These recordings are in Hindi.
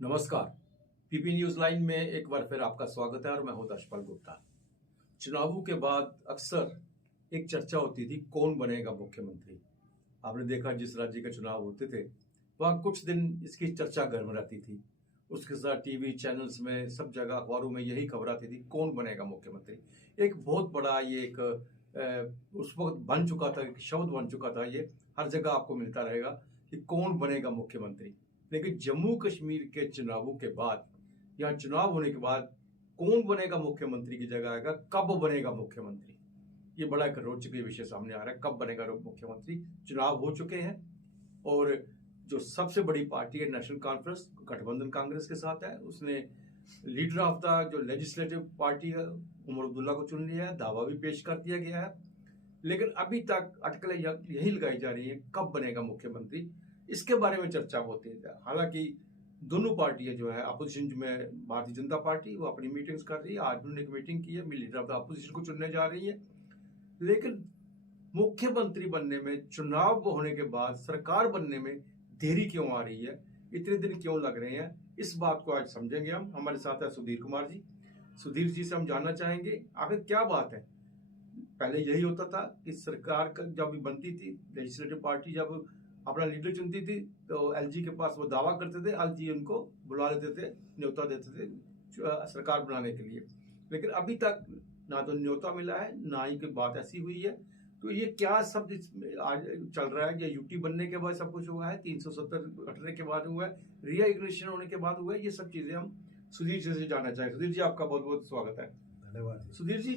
नमस्कार। पीपी न्यूज लाइन में एक बार फिर आपका स्वागत है और मैं हूं दशपाल गुप्ता। चुनावों के बाद अक्सर एक चर्चा होती थी कौन बनेगा मुख्यमंत्री। आपने देखा जिस राज्य के चुनाव होते थे वहां कुछ दिन इसकी चर्चा गर्म रहती थी। उसके साथ टीवी चैनल्स में सब जगह अखबारों में यही खबर आती थी कौन बनेगा मुख्यमंत्री। एक बहुत बड़ा ये एक उस वक्त बन चुका था, एक शब्द बन चुका था। ये हर जगह आपको मिलता रहेगा कि कौन बनेगा मुख्यमंत्री। लेकिन जम्मू कश्मीर के चुनावों के बाद या चुनाव होने के बाद कौन बनेगा मुख्यमंत्री की जगह आएगा, कब बनेगा मुख्यमंत्री, ये बड़ा एक रोचक विषय सामने आ रहा है। कब बनेगा मुख्यमंत्री, चुनाव हो चुके हैं और जो सबसे बड़ी पार्टी है नेशनल कॉन्फ्रेंस, गठबंधन कांग्रेस के साथ है, उसने लीडर ऑफ द जो लेजिस्लेटिव पार्टी है उमर अब्दुल्ला को चुन लिया है। दावा भी पेश कर दिया गया है, लेकिन अभी तक अटकलें यही लगाई जा रही है कब बनेगा मुख्यमंत्री। इसके बारे में चर्चा होती है। हालांकि दोनों पार्टियां जो है अपोजिशन में, भारतीय जनता पार्टी वो अपनी मीटिंग्स कर रही है, आज उन्होंने एक मीटिंग की है, लीडर ऑफ द अपोजिशन को चुनने जा रही है। लेकिन मुख्यमंत्री बनने में, चुनाव होने के बाद सरकार बनने में देरी क्यों आ रही है, इतने दिन क्यों लग रहे हैं, इस बात को आज समझेंगे हम। हमारे साथ है सुधीर कुमार जी। सुधीर जी से हम जानना चाहेंगे आखिर क्या बात है। पहले यही होता था कि सरकार का जब बनती थी, लेजिस्लेटिव पार्टी जब अपना लीडर चुनती थी तो एलजी के पास वो दावा करते थे, एलजी उनको बुला लेते थे, न्योता देते थे सरकार बनाने के लिए। लेकिन अभी तक ना तो न्योता मिला है, ना ही कोई बात ऐसी हुई है। तो ये क्या सब आज चल रहा है? ये यूटी बनने के बाद सब कुछ हुआ है, 370 हटने के बाद हुआ है, रीइग्निशन होने के बाद हुआ है, ये सब चीजें हम सुधीर जी से जानना चाहें। सुधीर जी, आपका बहुत बहुत स्वागत है। धन्यवाद। सुधीर जी,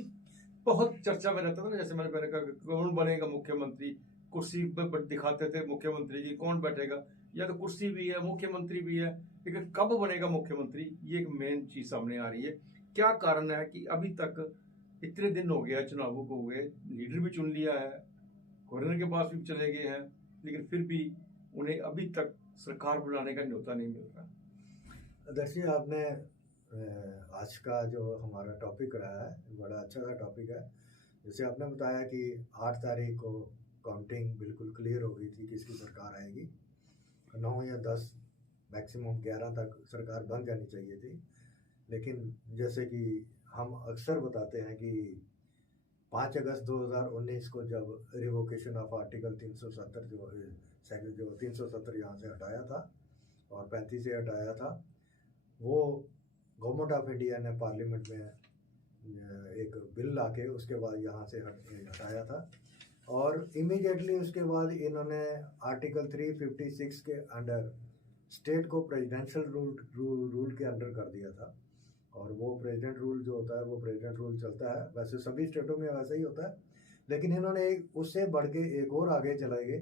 बहुत चर्चा में रहता था ना, जैसे मैंने पहले कहा कौन बनेगा मुख्यमंत्री, कुर्सी पर दिखाते थे मुख्यमंत्री की, कौन बैठेगा, या तो कुर्सी भी है मुख्यमंत्री भी है, लेकिन कब बनेगा मुख्यमंत्री, ये एक मेन चीज सामने आ रही है। क्या कारण है कि अभी तक इतने दिन हो गया चुनावों को हुए, लीडर भी चुन लिया है, गवर्नर के पास भी चले गए हैं, लेकिन फिर भी उन्हें अभी तक सरकार बनाने का न्योता नहीं मिल रहा। दर्शी, आपने आज का जो हमारा टॉपिक रहा है बड़ा अच्छा सा टॉपिक है। जैसे आपने बताया कि 8 तारीख को काउंटिंग बिल्कुल क्लियर हो गई थी किसकी सरकार आएगी। 9 या 10 मैक्सिमम 11 तक सरकार बन जानी चाहिए थी। लेकिन जैसे कि हम अक्सर बताते हैं कि 5 अगस्त 2019 को जब रिवोकेशन ऑफ आर्टिकल 370 जो 370 यहाँ से हटाया था और 35 से हटाया था, वो गवर्नमेंट ऑफ इंडिया ने पार्लियामेंट में एक बिल लाके उसके बाद यहाँ से हटाया था। और इमीडिएटली उसके बाद इन्होंने आर्टिकल 356 के अंडर स्टेट को प्रेसिडेंशियल रूल के अंडर कर दिया था। और वो प्रेसिडेंट रूल जो होता है वो प्रेसिडेंट रूल चलता है, वैसे सभी स्टेटों में वैसा ही होता है। लेकिन इन्होंने उससे बढ़ के एक और आगे चले गए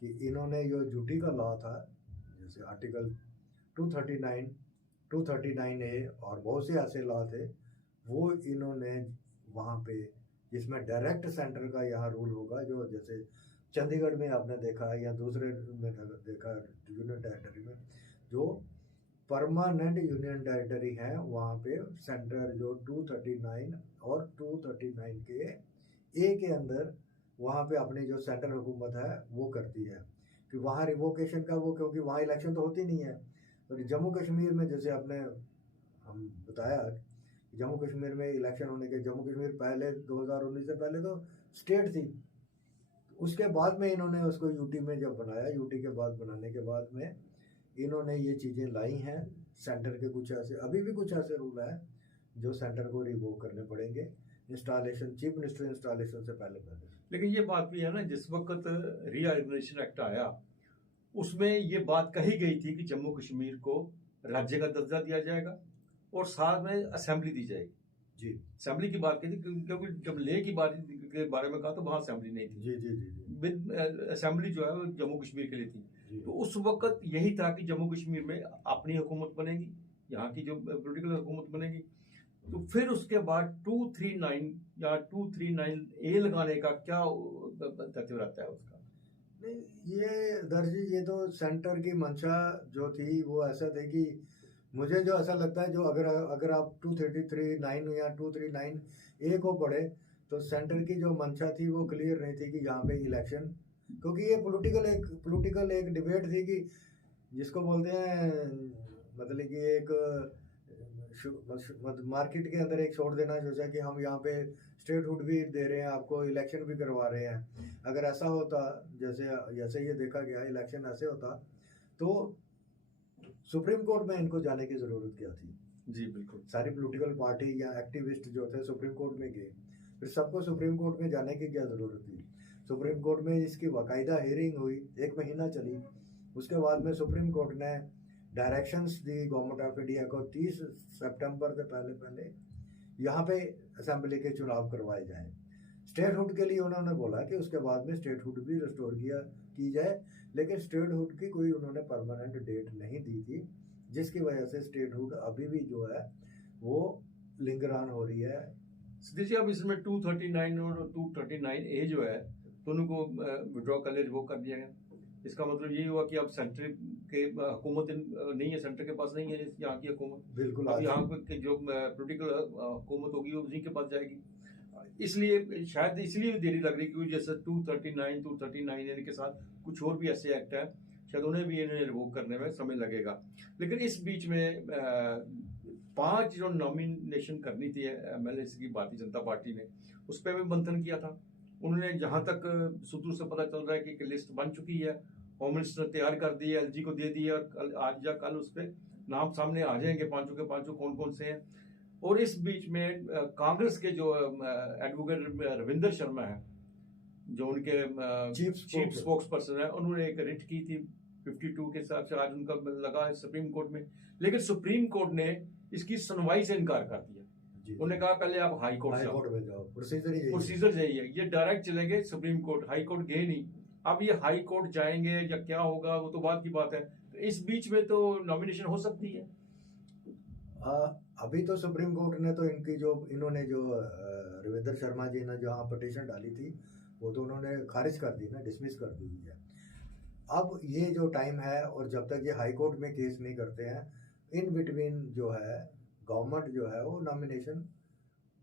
कि इन्होंने जो ड्यूटी का लॉ था, जैसे आर्टिकल 239A और बहुत से ऐसे लॉ थे, वो इन्होंने वहाँ पे, जिसमें डायरेक्ट सेंटर का यहाँ रूल होगा, जो जैसे चंडीगढ़ में आपने देखा है या दूसरे में देखा यूनियन टेरिटरी में, जो परमानेंट यूनियन टेरिटरी है वहाँ पे सेंटर जो 239 और 239 के अंदर वहाँ पे अपनी जो सेंट्रल हुकूमत है वो करती है कि वहाँ रिवोकेशन का वो, क्योंकि वहाँ इलेक्शन तो होती नहीं है। और जम्मू कश्मीर में जैसे आपने हम बताया, जम्मू कश्मीर में इलेक्शन होने के, जम्मू कश्मीर पहले 2019 से पहले तो स्टेट थी, उसके बाद में इन्होंने उसको यूटी में जब बनाया, यूटी के बाद बनाने के बाद में इन्होंने ये चीज़ें लाई हैं। सेंटर के कुछ ऐसे, अभी भी कुछ ऐसे रूल हैं जो सेंटर को रिवोक करने पड़ेंगे इंस्टॉलेशन, चीफ मिनिस्टर इंस्टॉलेशन से पहले। लेकिन ये बात भी है ना, जिस वक्त रीऑर्गेनाइजेशन एक्ट आया उसमें ये बात कही गई थी कि जम्मू कश्मीर को राज्य का दर्जा दिया जाएगा और साथ में असेंबली दी जाएगी। जी, असेंबली की बात की थी क्योंकि जब ले की बात के बारे में कहा तो वहां असेंबली नहीं थी। जी जी जी जी। विद असेंबली जो है वो जम्मू कश्मीर के लिए थी। तो उस वक्त यही था कि जम्मू कश्मीर में अपनी हुकूमत बनेगी, यहाँ की जो पोलिटिकल हुकूमत बनेगी। तो फिर उसके बाद 239 या 239A लगाने का क्या तथ्य रहता है उसका? नहीं, ये दर्जी, ये तो सेंटर की मंशा जो थी वो ऐसा थे कि मुझे जो ऐसा लगता है, जो अगर आप 239 या 239A को पढ़े तो सेंटर की जो मंशा थी वो क्लियर नहीं थी कि यहाँ पे इलेक्शन, क्योंकि ये पॉलिटिकल एक डिबेट थी कि जिसको बोलते हैं मतलब कि एक मार्केट के अंदर एक छोड़ देना सोचा कि हम यहाँ पे स्टेटहुड भी दे रहे हैं आपको, इलेक्शन भी करवा रहे हैं। अगर ऐसा होता, जैसे जैसे ये देखा गया इलेक्शन ऐसे होता, तो सुप्रीम कोर्ट में इनको जाने की ज़रूरत क्या थी? जी बिल्कुल। सारी पॉलिटिकल पार्टी या एक्टिविस्ट जो थे सुप्रीम कोर्ट में गए, फिर सबको सुप्रीम कोर्ट में जाने की क्या ज़रूरत थी? सुप्रीम कोर्ट में इसकी बाकायदा हियरिंग हुई, 1 महीना चली। उसके बाद में सुप्रीम कोर्ट ने directions the government of India को 30 सितंबर से पहले पहले यहाँ पे असेंबली के चुनाव करवाए जाएं। स्टेटहुड के लिए उन्होंने बोला कि उसके बाद में स्टेटहुड भी रिस्टोर की जाए, लेकिन स्टेटहुड की कोई उन्होंने परमानेंट डेट नहीं दी थी, जिसकी वजह से स्टेटहुड अभी भी जो है वो लिंगर ऑन हो रही है। सतीश जी, अब इसमें 239 और 239A जो है दोनों को विड्रॉ कर ले, रिवोक कर दिया गया। इसका मतलब यही हुआ कि अब सेंटर के हुकूमत नहीं है, सेंटर के पास नहीं है यहाँ की हुकूमत। बिल्कुल, अब यहाँ पे जो पॉलिटिकल हुकूमत होगी वो उसी के पास जाएगी। इसलिए शायद इसलिए देरी लग रही, क्योंकि जैसे 239 के साथ कुछ और भी ऐसे एक्ट हैं, शायद उन्हें भी इन्हें रिवोक करने में समय लगेगा। लेकिन इस बीच में 5 जो नॉमिनेशन करनी थी MLA की भारतीय जनता पार्टी ने, उस पर भी मंथन किया था। उन्होंने जहां तक सूत्रों से पता चल रहा है कि एक लिस्ट बन चुकी है, होम मिनिस्टर ने तैयार कर दी है, LG को दे दी है, और आज या कल उस पर नाम सामने आ जाएंगे, पांचों के पांचों कौन कौन से हैं। और इस बीच में कांग्रेस के जो एडवोकेट रविंदर शर्मा है, जो उनके चीफ स्पोक्स पर्सन है, उन्होंने एक रिट की थी 52 के हिसाब से। आज उनका लगा है सुप्रीम कोर्ट में, लेकिन सुप्रीम कोर्ट ने इसकी सुनवाई से इनकार कर दिया। उन्होंने कहा पहले आप हाई कोर्ट में जाओ, प्रोसीजर यही है, ये डायरेक्ट चलेंगे सुप्रीम कोर्ट, हाई कोर्ट गए नहीं। अब ये हाई कोर्ट जाएंगे या क्या होगा वो तो बात की बात है। तो इस बीच में तो नॉमिनेशन हो सकती है। अभी तो सुप्रीम कोर्ट ने तो इन्होंने जो रविंदर शर्मा जी ने जहाँ पिटीशन डाली थी वो तो उन्होंने खारिज कर दी ना, डिसमिस कर दी है। अब ये जो टाइम है, और जब तक ये हाई कोर्ट में केस नहीं करते हैं, इन बिटवीन जो है गवर्नमेंट जो है वो नॉमिनेशन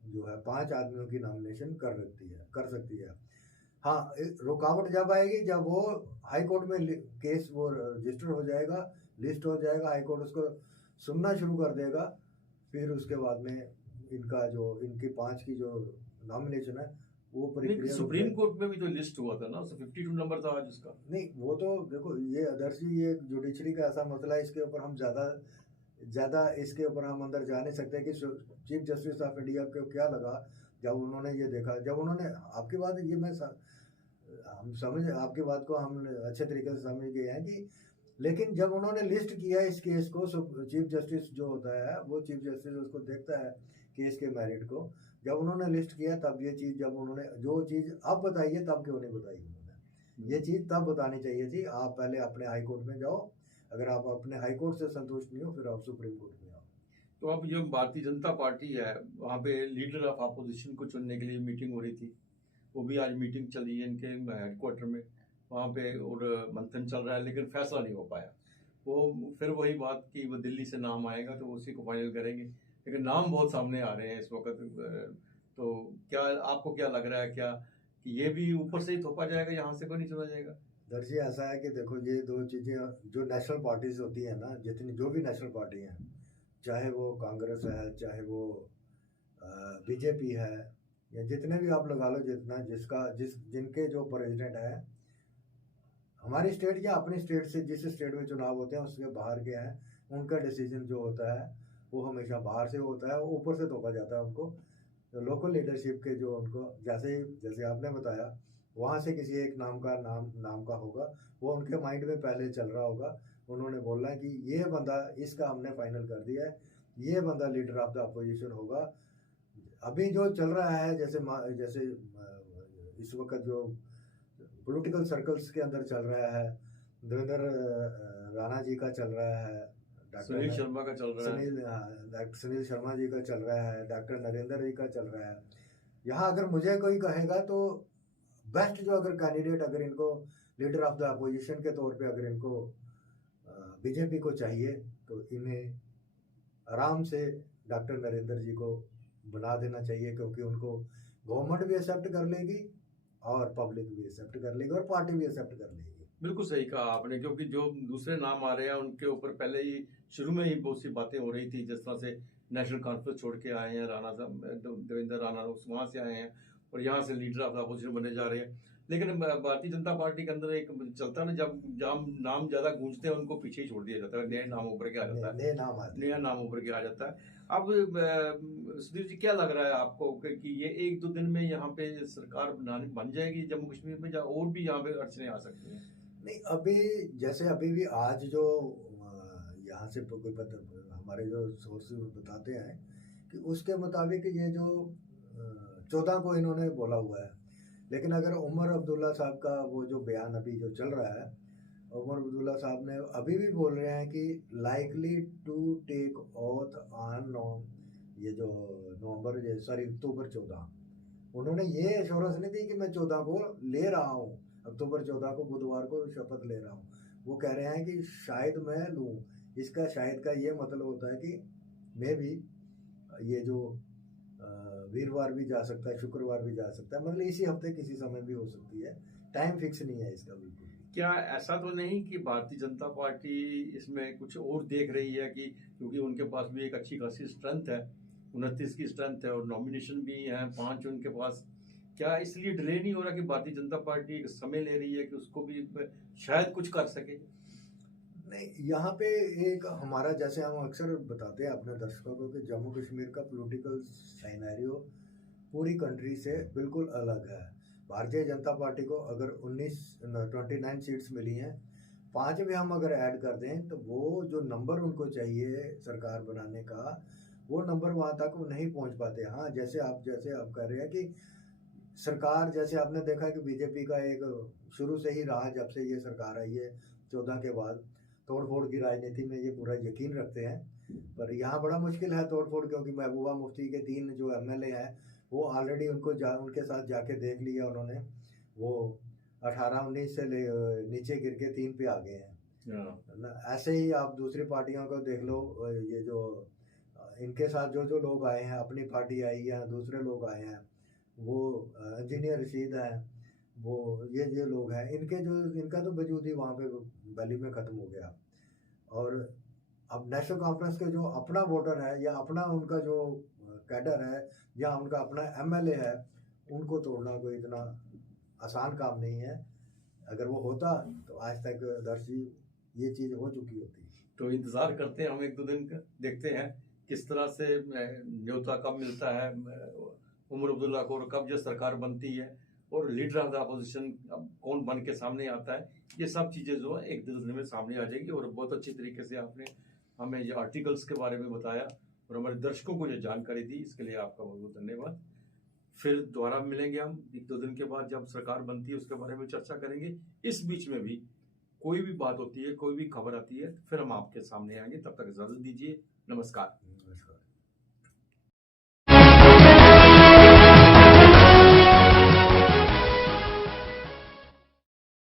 जो है 5 आदमियों की नॉमिनेशन कर सकती है। हाँ, रुकावट जब आएगी जब वो हाई कोर्ट में केस वो रजिस्टर हो जाएगा, लिस्ट हो जाएगा, हाई कोर्ट उसको सुनना शुरू कर देगा। फिर उसके बाद में इनकी 5 की जो नॉमिनेशन है वो प्रक्रिया सुप्रीम कोर्ट में भी तो लिस्ट हुआ था ना, 52 नंबर था आज उसका। नहीं, वो तो देखो, ये आदर्श जी, ये जुडिशरी का ऐसा मसला है, इसके ऊपर हम ज़्यादा इसके ऊपर हम अंदर जा नहीं सकते कि चीफ जस्टिस ऑफ इंडिया को क्या लगा जब उन्होंने ये देखा। जब उन्होंने आपकी बात, ये हम समझ, आपकी बात को हम अच्छे तरीके से समझ गए हैं कि, लेकिन जब उन्होंने लिस्ट किया इस केस को, चीफ जस्टिस जो होता है वो चीफ जस्टिस उसको देखता है केस के मेरिट को। जब उन्होंने लिस्ट किया तब ये चीज़, जब उन्होंने जो चीज़ अब बताई है तब क्यों नहीं बताई उन्होंने? ये चीज़ तब बतानी चाहिए थी। आप पहले अपने हाई कोर्ट में जाओ, अगर आप अपने हाई कोर्ट से संतुष्ट नहीं हो फिर आप सुप्रीम कोर्ट में आओ। तो अब जो भारतीय जनता पार्टी है, वहाँ पे लीडर ऑफ अपोजिशन को चुनने के लिए मीटिंग हो रही थी, वो भी आज मीटिंग चली है इनके हेडक्वार्टर में वहाँ पे, और मंथन चल रहा है, लेकिन फैसला नहीं हो पाया। वो फिर वही बात कि वो दिल्ली से नाम आएगा तो उसी को फाइनल करेंगे, लेकिन नाम बहुत सामने आ रहे हैं इस वक्त। तो क्या आपको क्या लग रहा है, क्या कि ये भी ऊपर से ही थोपा जाएगा, यहाँ से कोई नहीं चुना जाएगा? दर्जी, ऐसा है कि देखो, ये 2 चीज़ें जो नेशनल पार्टीज होती हैं ना, जितनी जो भी नेशनल पार्टी हैं, चाहे वो कांग्रेस है, चाहे वो बीजेपी है, या जितने भी आप लगा लो, जिनके जो प्रेसिडेंट है हमारी स्टेट या अपनी स्टेट से, जिस स्टेट में चुनाव होते हैं उसके बाहर के हैं, उनका डिसीजन जो होता है वो हमेशा बाहर से होता है, वो ऊपर से थोपा जाता है उनको। तो लोकल लीडरशिप के जो उनको, जैसे आपने बताया, वहाँ से किसी एक नाम का होगा, वो उनके माइंड में पहले चल रहा होगा। उन्होंने बोलना है कि ये बंदा, इसका हमने फाइनल कर दिया है, ये बंदा लीडर ऑफ द अपोजिशन होगा। अभी जो चल रहा है, जैसे इस वक्त जो पॉलिटिकल सर्कल्स के अंदर चल रहा है, देवेंद्र राणा जी का चल रहा है, सुनील शर्मा का चल रहा है, सुनील शर्मा जी का चल रहा है, डॉक्टर नरेंद्र जी का चल रहा है। यहाँ अगर मुझे कोई कहेगा तो बेस्ट जो अगर कैंडिडेट, अगर इनको लीडर ऑफ द अपोजिशन के तौर पे अगर इनको बीजेपी को चाहिए, तो इन्हें आराम से डॉक्टर नरेंद्र जी को बना देना चाहिए, क्योंकि उनको गवर्नमेंट भी एक्सेप्ट कर लेगी और पब्लिक भी एक्सेप्ट कर लेगी और पार्टी भी एक्सेप्ट कर लेगी। बिल्कुल सही कहा आपने, क्योंकि जो दूसरे नाम आ रहे हैं उनके ऊपर पहले ही शुरू में ही बहुत सी बातें हो रही थी, जिस तरह से नेशनल कॉन्फ्रेंस छोड़ के आए हैं राणा साहब, देवेंद्र राणा वहाँ से आए हैं और यहाँ से लीडर ऑफ द अपोजिशन बने जा रहे हैं। लेकिन भारतीय जनता पार्टी के अंदर एक चलता है ना, जब नाम ज्यादा गूंजते हैं उनको पीछे ही छोड़ दिया जाता है, नए नाम उभर के आ जाता है, नया नाम उभर के आ जाता है। अब सुधीर जी, क्या लग रहा है आपको कि ये 1-2 दिन में यहाँ पे सरकार बन जाएगी जम्मू कश्मीर में, या और भी यहाँ पे अड़चने आ सकती हैं? नहीं, अभी भी आज जो यहाँ से हमारे जो सोर्सेज बताते हैं कि उसके मुताबिक ये जो 14 को इन्होंने बोला हुआ है, लेकिन अगर उमर अब्दुल्ला साहब का वो जो बयान अभी जो चल रहा है, उमर अब्दुल्ला साहब ने अभी भी बोल रहे हैं कि likely to take oath on ये जो अक्टूबर 14। उन्होंने ये एश्योरेंस नहीं दी कि मैं 14 को ले रहा हूँ, अक्टूबर 14 को बुधवार को शपथ ले रहा हूँ। वो कह रहे हैं कि शायद मैं लूँ। इसका शायद का ये मतलब होता है कि मैं भी ये जो वीरवार भी जा सकता है, शुक्रवार भी जा सकता है, मतलब इसी हफ्ते किसी समय भी हो सकती है, टाइम फिक्स नहीं है इसका बिल्कुल। क्या ऐसा तो नहीं कि भारतीय जनता पार्टी इसमें कुछ और देख रही है कि क्योंकि उनके पास भी एक अच्छी खासी स्ट्रेंथ है, 29 की स्ट्रेंथ है और नॉमिनेशन भी हैं 5 उनके पास, क्या इसलिए डिले नहीं हो रहा कि भारतीय जनता पार्टी एक समय ले रही है कि उसको भी शायद कुछ कर सके? नहीं, यहाँ पे एक हमारा, जैसे हम अक्सर बताते हैं अपने दर्शकों को, कि जम्मू कश्मीर का पॉलिटिकल साइनेरियो पूरी कंट्री से बिल्कुल अलग है। भारतीय जनता पार्टी को अगर 29 सीट्स मिली हैं, 5 में हम अगर ऐड कर दें तो वो जो नंबर उनको चाहिए सरकार बनाने का, वो नंबर वहाँ तक वो नहीं पहुँच पाते। हाँ, जैसे आप कह रहे हैं कि सरकार, जैसे आपने देखा कि बीजेपी का एक शुरू से ही रहा, जब से ये सरकार आई है 14 के बाद, तोड़फोड़ की राजनीति में ये पूरा यकीन रखते हैं। पर यहाँ बड़ा मुश्किल है तोड़फोड़, क्योंकि महबूबा मुफ्ती के 3 जो एमएलए हैं वो ऑलरेडी उनके साथ जाके देख लिया उन्होंने, वो 18-19 से नीचे गिर के 3 पे आ गए हैं। ऐसे ही आप दूसरी पार्टियों को देख लो, ये जो इनके साथ जो लोग आए हैं, अपनी पार्टी आई या दूसरे लोग आए हैं, वो इंजीनियर रशीद हैं, वो ये लोग हैं, इनका तो वजूद ही वहाँ पे वैली में ख़त्म हो गया। और अब नेशनल कॉन्फ्रेंस के जो अपना वोटर है या अपना उनका जो कैडर है या उनका अपना एमएलए है, उनको तोड़ना कोई इतना आसान काम नहीं है। अगर वो होता तो आज तक दर्शी ये चीज़ हो चुकी होती। तो इंतज़ार करते हैं हम 1-2 दिन का, देखते हैं किस तरह से न्योता कब मिलता है उमर अब्दुल्ला को, और कब जो सरकार बनती है और लीडर ऑफ द अपोजिशन कौन बन के सामने आता है। ये सब चीज़ें जो है 1-2 दिन में सामने आ जाएगी। और बहुत अच्छी तरीके से आपने हमें ये आर्टिकल्स के बारे में बताया और हमारे दर्शकों को ये जानकारी दी, इसके लिए आपका बहुत बहुत धन्यवाद। फिर दोबारा मिलेंगे हम 1-2 दिन के बाद, जब सरकार बनती है उसके बारे में चर्चा करेंगे। इस बीच में भी कोई भी बात होती है, कोई भी खबर आती है, फिर हम आपके सामने आएंगे। तब तक इजाज़त दीजिए। नमस्कार।